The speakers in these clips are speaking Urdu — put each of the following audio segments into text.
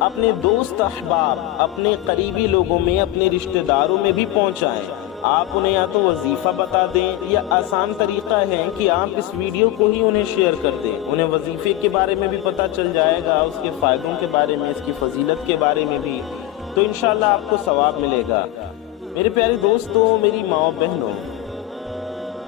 اپنے دوست احباب، اپنے قریبی لوگوں میں، اپنے رشتہ داروں میں بھی پہنچائیں۔ آپ انہیں یا تو وظیفہ بتا دیں یا آسان طریقہ ہے کہ آپ اس ویڈیو کو ہی انہیں شیئر کر دیں۔ انہیں وظیفے کے بارے میں بھی پتہ چل جائے گا، اس کے فائدوں کے بارے میں، اس کی فضیلت کے بارے میں بھی، تو انشاءاللہ آپ کو ثواب ملے گا۔ میرے پیارے دوستوں، میری ماں بہنوں،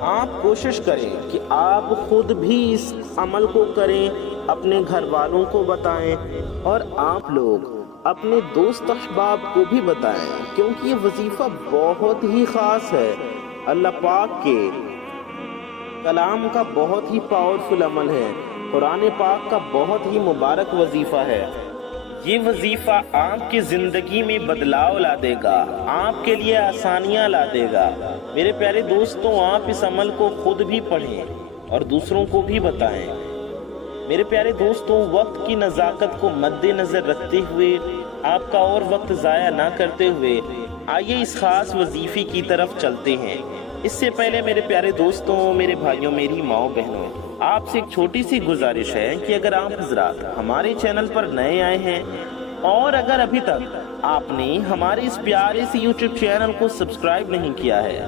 آپ کوشش کریں کہ آپ خود بھی اس عمل کو کریں، اپنے گھر والوں کو بتائیں اور آپ لوگ اپنے دوست احباب کو بھی بتائیں، کیونکہ یہ وظیفہ بہت ہی خاص ہے۔ اللہ پاک کے کلام کا بہت ہی پاورفل عمل ہے، قرآن پاک کا بہت ہی مبارک وظیفہ ہے۔ یہ وظیفہ آپ کی زندگی میں بدلاؤ لا دے گا، آپ کے لیے آسانیاں لا دے گا۔ میرے پیارے دوستوں، آپ اس عمل کو خود بھی پڑھیں اور دوسروں کو بھی بتائیں۔ میرے پیارے دوستوں، وقت کی نزاکت کو مد نظر رکھتے ہوئے، آپ کا اور وقت ضائع نہ کرتے ہوئے، آئیے اس خاص وظیفے کی طرف چلتے ہیں۔ اس سے پہلے میرے پیارے دوستوں، میرے بھائیوں، میری ماں بہنوں، آپ سے ایک چھوٹی سی گزارش ہے کہ اگر آپ حضرات ہمارے چینل پر نئے آئے ہیں اور اگر ابھی تک آپ نے ہمارے اس پیارے سے یوٹیوب چینل کو سبسکرائب نہیں کیا ہے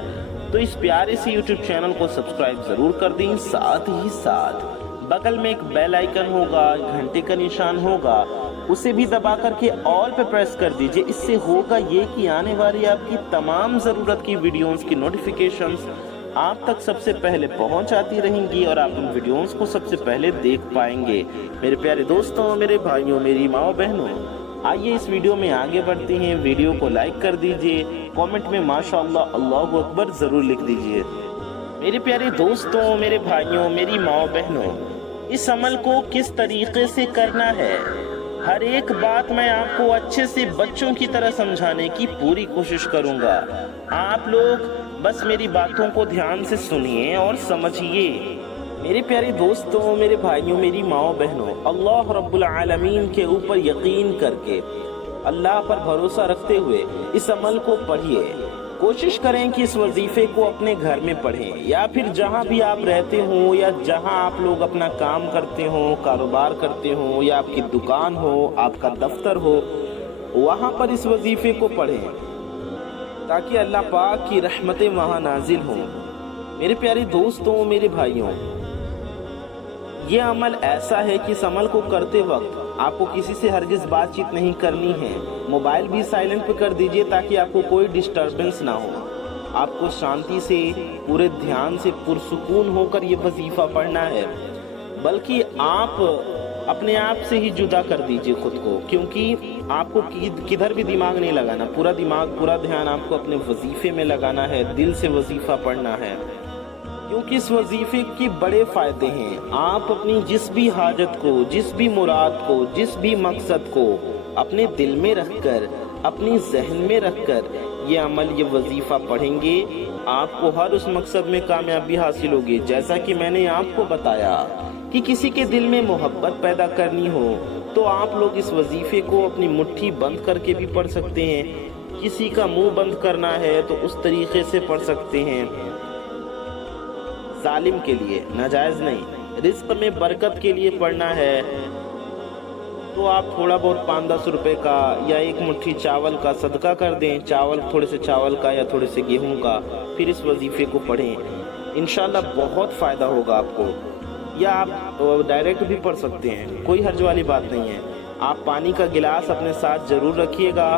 تو اس پیارے سے یوٹیوب چینل کو سبسکرائب ضرور کر دیں۔ ساتھ ہی ساتھ بغل میں ایک بیل آئیکن ہوگا، گھنٹے کا نشان ہوگا، اسے بھی دبا کر کے آل پہ پریس کر دیجئے۔ اس سے ہوگا یہ کہ آنے والی آپ کی تمام ضرورت کی ویڈیوز کی نوٹیفیکیشنز آپ تک سب سے پہلے پہنچ آتی رہیں گی اور آپ ان ویڈیوز کو سب سے پہلے دیکھ پائیں گے۔ میرے پیارے دوستوں، میرے بھائیوں، میری ماں بہنوں، آئیے اس ویڈیو میں آگے بڑھتے ہیں۔ ویڈیو کو لائک کر دیجئے، کومنٹ میں ماشاءاللہ اللہ اکبر ضرور لکھ دیجئے۔ میرے پیارے دوستوں، میرے بھائیوں، میری ماں بہنوں، اس عمل کو کس طریقے سے کرنا ہے، ہر ایک بات میں آپ کو اچھے سے بچوں کی طرح سمجھانے کی پوری کوشش کروں گا۔ آپ لوگ بس میری باتوں کو دھیان سے سنیے اور سمجھیے۔ میرے پیارے دوستوں، میرے بھائیوں، میری ماں بہنوں، اللہ رب العالمین کے اوپر یقین کر کے، اللہ پر بھروسہ رکھتے ہوئے اس عمل کو پڑھیے۔ کوشش کریں کہ اس وظیفے کو اپنے گھر میں پڑھیں یا پھر جہاں بھی آپ رہتے ہوں یا جہاں آپ لوگ اپنا کام کرتے ہوں، کاروبار کرتے ہوں یا آپ کی دکان ہو، آپ کا دفتر ہو، وہاں پر اس وظیفے کو پڑھیں تاکہ اللہ پاک کی رحمتیں وہاں نازل ہوں۔ میرے پیارے دوستوں، میرے بھائیوں، یہ عمل ایسا ہے کہ اس عمل کو کرتے وقت آپ کو کسی سے ہرگز بات چیت نہیں کرنی ہے۔ موبائل بھی سائلنٹ پہ کر دیجئے تاکہ آپ کو کوئی ڈسٹربنس نہ ہو۔ آپ کو شانتی سے، پورے دھیان سے، پرسکون ہو کر یہ وظیفہ پڑھنا ہے، بلکہ آپ اپنے آپ سے ہی جدا کر دیجئے خود کو، کیونکہ آپ کو کدھر بھی دماغ نہیں لگانا، پورا دماغ، پورا دھیان آپ کو اپنے وظیفے میں لگانا ہے، دل سے وظیفہ پڑھنا ہے، کیونکہ اس وظیفے کے بڑے فائدے ہیں۔ آپ اپنی جس بھی حاجت کو، جس بھی مراد کو، جس بھی مقصد کو اپنے دل میں رکھ کر، اپنی ذہن میں رکھ کر یہ عمل، یہ وظیفہ پڑھیں گے، آپ کو ہر اس مقصد میں کامیابی حاصل ہوگی۔ جیسا کہ میں نے آپ کو بتایا کہ کسی کے دل میں محبت پیدا کرنی ہو تو آپ لوگ اس وظیفے کو اپنی مٹھی بند کر کے بھی پڑھ سکتے ہیں، کسی کا منہ بند کرنا ہے تو اس طریقے سے پڑھ سکتے ہیں۔ ظالم کے لیے ناجائز نہیں، رزق میں برکت کے لیے پڑھنا ہے تو آپ تھوڑا بہت 5-10 روپے کا یا ایک مٹھی چاول کا صدقہ کر دیں، تھوڑے سے چاول کا یا تھوڑے سے گیہوں کا، پھر اس وظیفے کو پڑھیں، انشاءاللہ بہت فائدہ ہوگا آپ کو۔ یا آپ ڈائریکٹ بھی پڑھ سکتے ہیں، کوئی حرج والی بات نہیں ہے۔ آپ پانی کا گلاس اپنے ساتھ ضرور رکھیے گا،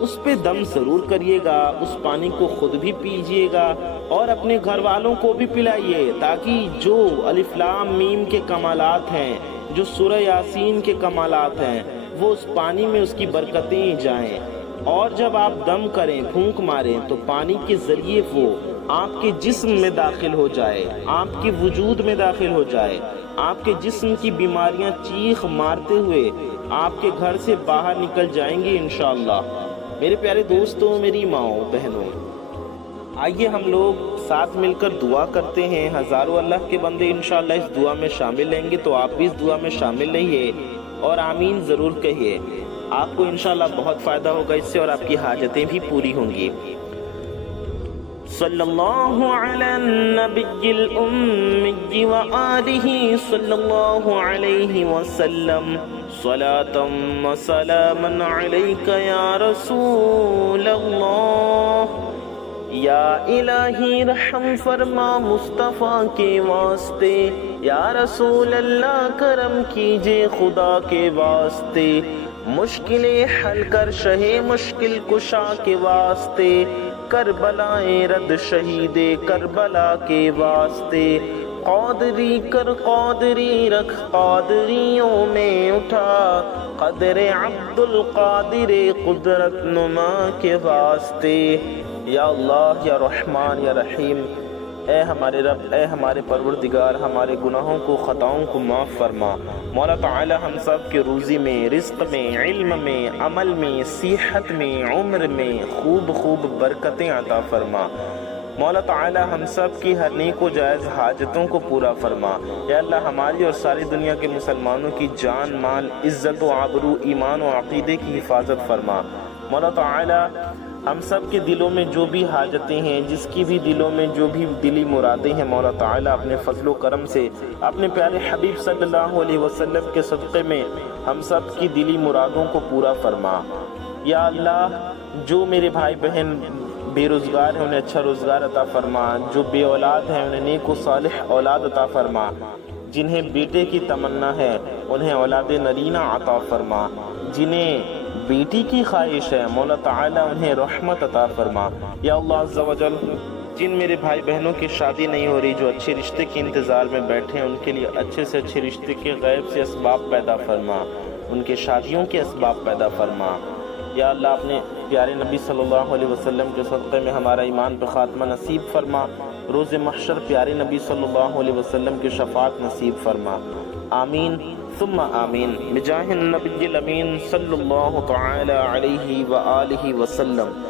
اس پہ دم ضرور کریے گا، اس پانی کو خود بھی پیجیے گا اور اپنے گھر والوں کو بھی پلائیے، تاکہ جو الف لام میم کے کمالات ہیں، جو سورہ یاسین کے کمالات ہیں، وہ اس پانی میں اس کی برکتیں جائیں۔ اور جب آپ دم کریں، پھونک ماریں، تو پانی کے ذریعے وہ آپ کے جسم میں داخل ہو جائے، آپ کے وجود میں داخل ہو جائے، آپ کے جسم کی بیماریاں چیخ مارتے ہوئے آپ کے گھر سے باہر نکل جائیں گی انشاءاللہ۔ میرے پیارے دوستوں، میری ماؤں، بہنوں، آئیے ہم لوگ ساتھ مل کر دعا کرتے ہیں۔ ہزاروں اللہ کے بندے انشاءاللہ اس دعا میں شامل لیں گے، تو آپ بھی اس دعا میں شامل رہیے اور آمین ضرور کہیے۔ آپ کو انشاءاللہ بہت فائدہ ہوگا اس سے اور آپ کی حاجتیں بھی پوری ہوں گی۔ صلی اللہ علی النبی الأمی وآلہ صلی اللہ علیہ وسلم صلاة و سلاما علیک یا رسول اللہ۔ یا الہی رحم فرما مصطفیٰ کے واسطے، یا رسول اللہ کرم کیجے خدا کے واسطے، مشکلیں حل کر شہ مشکل کشا کے واسطے، کربلائے رد شہید کربلا کے واسطے، قادری کر قادری رکھ قادریوں میں اٹھا، قدر عبد القادر قدرت نما کے واسطے۔ یا اللہ یا رحمان یا رحیم، اے ہمارے رب، اے ہمارے پروردگار، ہمارے گناہوں کو خطاؤں کو معاف فرما۔ مولا تعالی ہم سب کے روزی میں، رزق میں، علم میں، عمل میں، صحت میں، عمر میں خوب برکتیں عطا فرما۔ مولا تعالی ہم سب کی ہر نیک و جائز حاجتوں کو پورا فرما۔ یا اللہ ہماری اور ساری دنیا کے مسلمانوں کی جان مال عزت و آبرو ایمان و عقیدے کی حفاظت فرما۔ مولا تعالی ہم سب کے دلوں میں جو بھی حاجتیں ہیں، جس کی بھی دلوں میں جو بھی دلی مرادیں ہیں، مولا تعالی اپنے فضل و کرم سے اپنے پیارے حبیب صلی اللہ علیہ وسلم کے صدقے میں ہم سب کی دلی مرادوں کو پورا فرما۔ یا اللہ جو میرے بھائی بہن بے روزگار ہیں انہیں اچھا روزگار عطا فرما، جو بے اولاد ہیں انہیں نیک و صالح اولاد عطا فرما، جنہیں بیٹے کی تمنا ہے انہیں اولاد نرینہ عطا فرما، جنہیں بیٹی کی خواہش ہے مولا تعالی انہیں رحمت عطا فرما۔ یا اللہ عز و جل جن میرے بھائی بہنوں کی شادی نہیں ہو رہی، جو اچھے رشتے کے انتظار میں بیٹھے ہیں، ان کے لیے اچھے سے اچھے رشتے کے غیب سے اسباب پیدا فرما، ان کے شادیوں کے اسباب پیدا فرما۔ یا اللہ اپنے پیارے نبی صلی اللہ علیہ وسلم کے صدقے میں ہمارا ایمان پہ خاتمہ نصیب فرما، روز محشر پیارے نبی صلی اللہ علیہ وسلم کی شفاعت نصیب فرما۔ آمین ثم آمین بجاہ النبی الامین صلی اللہ تعالی علیہ وآلہ وسلم۔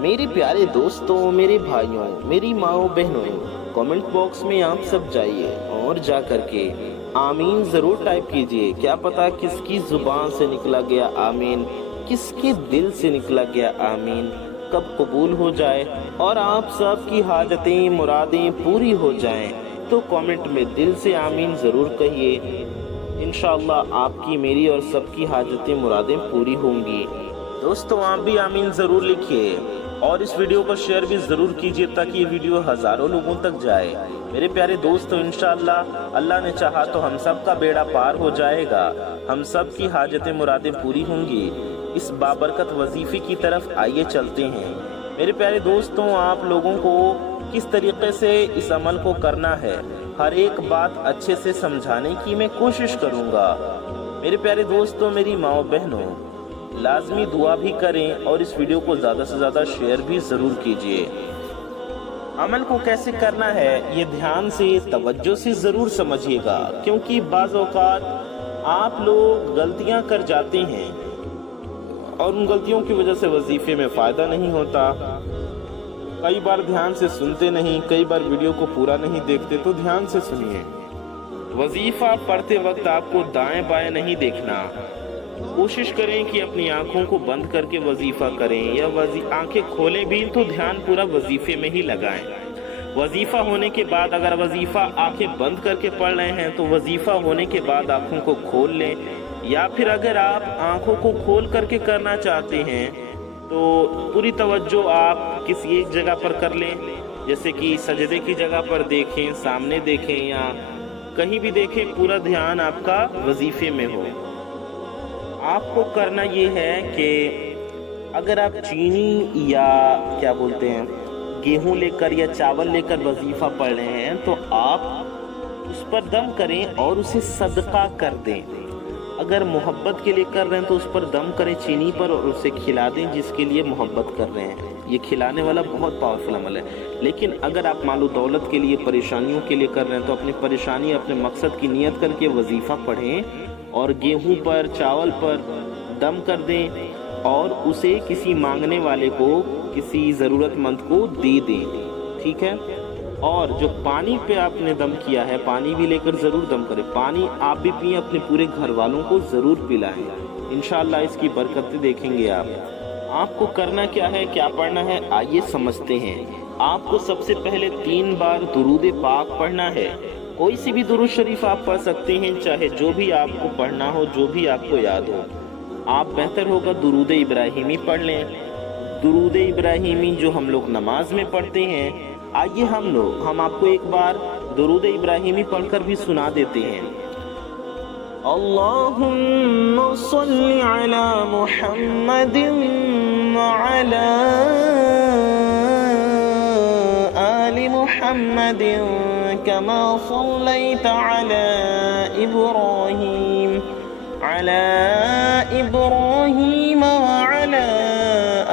میرے پیارے دوستوں، میرے بھائیوں، میری ماؤں بہنوں، کامنٹ باکس میں آپ سب جائیے اور جا کر کے آمین ضرور ٹائپ کیجئے۔ کیا پتا کس کی زبان سے نکلا گیا آمین، کس کے دل سے نکلا گیا آمین، کب قبول ہو جائے اور آپ سب کی حاجتیں مرادیں پوری ہو جائیں، تو کامنٹ میں دل سے آمین ضرور کہیے۔ انشاءاللہ آپ کی، میری اور سب کی حاجتیں مرادیں پوری ہوں گی۔ دوستوں آپ بھی آمین ضرور لکھیے اور اس ویڈیو کو شیئر بھی ضرور کیجیے تاکہ یہ ویڈیو ہزاروں لوگوں تک جائے۔ میرے پیارے دوستوں انشاءاللہ اللہ نے چاہا تو ہم سب کا بیڑا پار ہو جائے گا، ہم سب کی حاجتیں مرادیں پوری ہوں گی۔ اس بابرکت وظیفے کی طرف آئیے چلتے ہیں۔ میرے پیارے دوستوں آپ لوگوں کو کس طریقے سے اس عمل کو کرنا ہے، ہر ایک بات اچھے سے سمجھانے کی میں کوشش کروں گا۔ میرے پیارے دوستوں، میری ماؤں بہنوں، لازمی دعا بھی کریں اور اس ویڈیو کو زیادہ سے زیادہ شیئر بھی ضرور کیجیے۔ عمل کو کیسے کرنا ہے یہ دھیان سے توجہ سے ضرور سمجھیے گا، کیونکہ بعض اوقات آپ لوگ غلطیاں کر جاتے ہیں اور ان غلطیوں کی وجہ سے وظیفے میں فائدہ نہیں ہوتا۔ کئی بار دھیان سے سنتے نہیں، کئی بار ویڈیو کو پورا نہیں دیکھتے، تو دھیان سے سنیے۔ وظیفہ پڑھتے وقت آپ کو دائیں بائیں نہیں دیکھنا، کوشش کریں کہ اپنی آنکھوں کو بند کر کے وظیفہ کریں، یا آنکھیں کھولیں بھی تو دھیان پورا وظیفے میں ہی لگائیں۔ وظیفہ ہونے کے بعد اگر وظیفہ آنکھیں بند کر کے پڑھ رہے ہیں تو وظیفہ ہونے کے بعد آنکھوں کو کھول لیں، یا پھر اگر آپ آنکھوں کو کھول کر کے کرنا چاہتے ہیں تو پوری توجہ آپ کسی ایک جگہ پر کر لیں، جیسے کہ سجدے کی جگہ پر دیکھیں، سامنے دیکھیں یا کہیں بھی دیکھیں، پورا دھیان آپ کا وظیفے میں ہو۔ آپ کو کرنا یہ ہے کہ اگر آپ چینی یا کیا بولتے ہیں گیہوں لے کر یا چاول لے کر وظیفہ پڑھ رہے ہیں تو آپ اس پر دم کریں اور اسے صدقہ کر دیں۔ اگر محبت کے لیے کر رہے ہیں تو اس پر دم کریں چینی پر اور اسے کھلا دیں جس کے لیے محبت کر رہے ہیں۔ یہ کھلانے والا بہت پاورفل عمل ہے۔ لیکن اگر آپ مال و دولت کے لیے، پریشانیوں کے لیے کر رہے ہیں تو اپنی پریشانی، اپنے مقصد کی نیت کر کے وظیفہ پڑھیں اور گیہوں پر، چاول پر دم کر دیں اور اسے کسی مانگنے والے کو، کسی ضرورت مند کو دے دیں، ٹھیک ہے؟ اور جو پانی پہ آپ نے دم کیا ہے، پانی بھی لے کر ضرور دم کریں، پانی آپ بھی پئیں، اپنے پورے گھر والوں کو ضرور پلائیں۔ انشاءاللہ اس کی برکتیں دیکھیں گے آپ۔ آپ کو کرنا کیا ہے، کیا پڑھنا ہے، آئیے سمجھتے ہیں۔ آپ کو سب سے پہلے 3 بار درود پاک پڑھنا ہے۔ کوئی سی بھی درود شریف آپ پڑھ سکتے ہیں، چاہے جو بھی آپ کو پڑھنا ہو، جو بھی آپ کو یاد ہو۔ آپ بہتر ہوگا درود ابراہیمی پڑھ لیں، درود ابراہیمی جو ہم لوگ نماز میں پڑھتے ہیں۔ آئیے ہم آپ کو ایک بار درود ابراہیمی پڑھ کر بھی سنا دیتے ہیں۔ اللہم صلی علی محمد وعلی آل محمد کما صلیت علی ابراہیم وعلی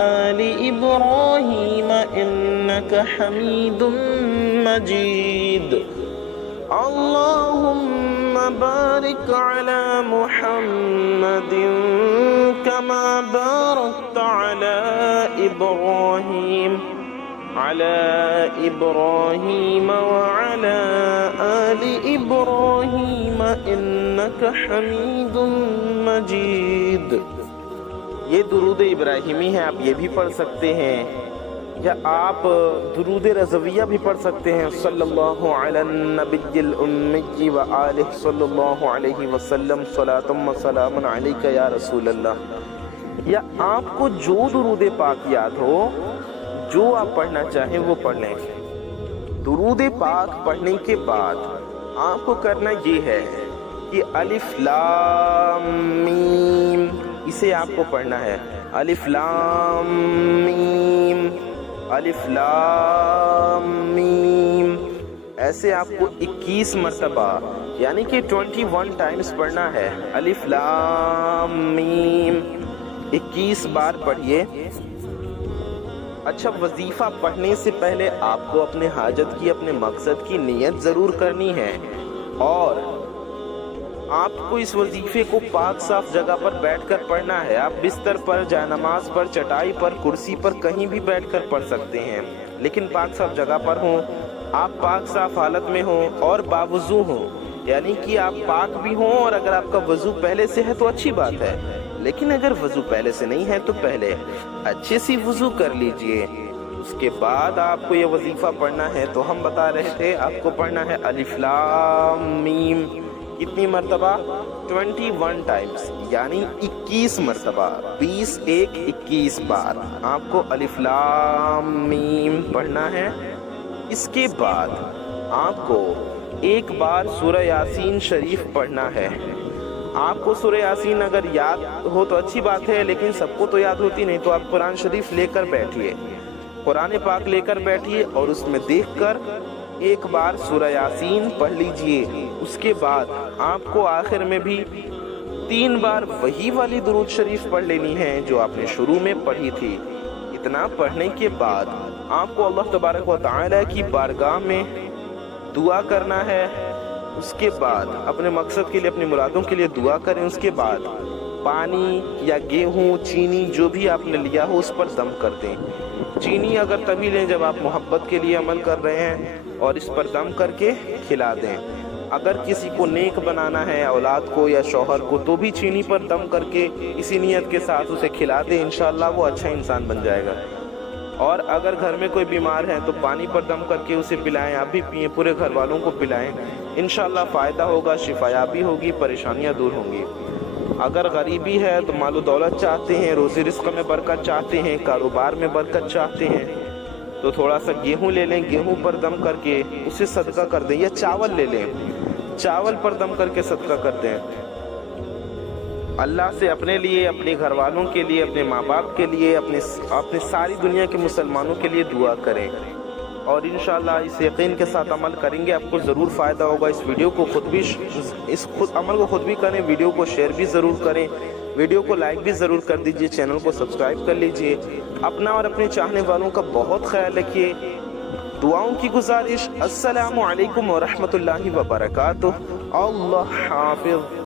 آل ابراہیم انک حمید مجید۔ اللہم بارک علی محمد کما بارکت علی ابراہیم وعلی آل ابراہیم انک حمید مجید۔ یہ درود ابراہیمی ہے، آپ یہ بھی پڑھ سکتے ہیں، یا آپ درود رضویہ بھی پڑھ سکتے ہیں۔ صلی اللہ علی النبی الامی وآلہ صلی اللہ علیہ وسلم صلاۃ و سلام علیک یا رسول اللہ۔ یا آپ کو جو درود پاک یاد ہو، جو آپ پڑھنا چاہیں وہ پڑھ لیں۔ درود پاک پڑھنے کے بعد آپ کو کرنا یہ ہے کہ الف لام میم، اسے آپ کو پڑھنا ہے۔ الف لام میم، الف لام میم، ایسے آپ کو 21 مرتبہ یعنی کہ 21 ٹائمز پڑھنا ہے۔ الف لام میم 21 بار پڑھیے۔ اچھا، وظیفہ پڑھنے سے پہلے آپ کو اپنے حاجت کی، اپنے مقصد کی نیت ضرور کرنی ہے، اور آپ کو اس وظیفے کو پاک صاف جگہ پر بیٹھ کر پڑھنا ہے۔ آپ بستر پر، جائے نماز پر، چٹائی پر، کرسی پر، کہیں بھی بیٹھ کر پڑھ سکتے ہیں، لیکن پاک صاف جگہ پر ہوں، آپ پاک صاف حالت میں ہوں اور باوضو ہوں، یعنی کہ آپ پاک بھی ہوں، اور اگر آپ کا وضو پہلے سے ہے تو اچھی بات ہے، لیکن اگر وضو پہلے سے نہیں ہے تو پہلے اچھے سی وضو کر لیجئے۔ اس کے بعد آپ کو یہ وظیفہ پڑھنا ہے، تو ہم بتا رہے تھے آپ کو پڑھنا ہے الف لام میم، کتنی مرتبہ؟ 21 ٹائمز، یعنی 21 مرتبہ، 20 1 21 بار آپ کو الف لام میم پڑھنا ہے۔ اس کے بعد آپ کو ایک بار سورہ یاسین شریف پڑھنا ہے۔ آپ کو سورہ یاسین اگر یاد ہو تو اچھی بات ہے، لیکن سب کو تو یاد ہوتی نہیں، تو آپ قرآن شریف لے کر بیٹھیے، قرآن پاک لے کر بیٹھیے، اور اس میں دیکھ کر ایک بار سورہ یاسین پڑھ لیجئے۔ اس کے بعد آپ کو آخر میں بھی 3 بار وہی والی درود شریف پڑھ لینی ہے جو آپ نے شروع میں پڑھی تھی۔ اتنا پڑھنے کے بعد آپ کو اللہ تبارک و تعالی کی بارگاہ میں دعا کرنا ہے۔ اس کے بعد اپنے مقصد کے لیے، اپنی مرادوں کے لیے دعا کریں۔ اس کے بعد پانی یا گیہوں، چینی، جو بھی آپ نے لیا ہو اس پر دم کر دیں۔ چینی اگر تبھی لیں جب آپ محبت کے لیے عمل کر رہے ہیں، اور اس پر دم کر کے کھلا دیں۔ اگر کسی کو نیک بنانا ہے، اولاد کو یا شوہر کو، تو بھی چینی پر دم کر کے اسی نیت کے ساتھ اسے کھلا دیں، انشاءاللہ وہ اچھا انسان بن جائے گا۔ اور اگر گھر میں کوئی بیمار ہے تو پانی پر دم کر کے اسے پلائیں، آپ بھی پئیں، پورے گھر والوں کو پلائیں، انشاءاللہ فائدہ ہوگا، شفایابی ہوگی، پریشانیاں دور ہوں گی۔ اگر غریبی ہے تو مال و دولت چاہتے ہیں، روزی رزق میں برکت چاہتے ہیں، کاروبار میں برکت چاہتے ہیں، تو تھوڑا سا گیہوں لے لیں، گیہوں پر دم کر کے اسے صدقہ کر دیں، یا چاول لے لیں، چاول پر دم کر کے صدقہ کر دیں۔ اللہ سے اپنے لیے، اپنے گھر والوں کے لیے، اپنے ماں باپ کے لیے، اپنے ساری دنیا کے مسلمانوں کے لیے دعا کریں، اور انشاءاللہ اس یقین کے ساتھ عمل کریں گے، آپ کو ضرور فائدہ ہوگا۔ اس ویڈیو کو عمل کو خود بھی کریں، ویڈیو کو شیئر بھی ضرور کریں، ویڈیو کو لائک بھی ضرور کر دیجئے، چینل کو سبسکرائب کر لیجئے۔ اپنا اور اپنے چاہنے والوں کا بہت خیال رکھیے۔ دعاؤں کی گزارش، السلام علیکم ورحمۃ اللہ وبرکاتہ۔ اللہ حافظ۔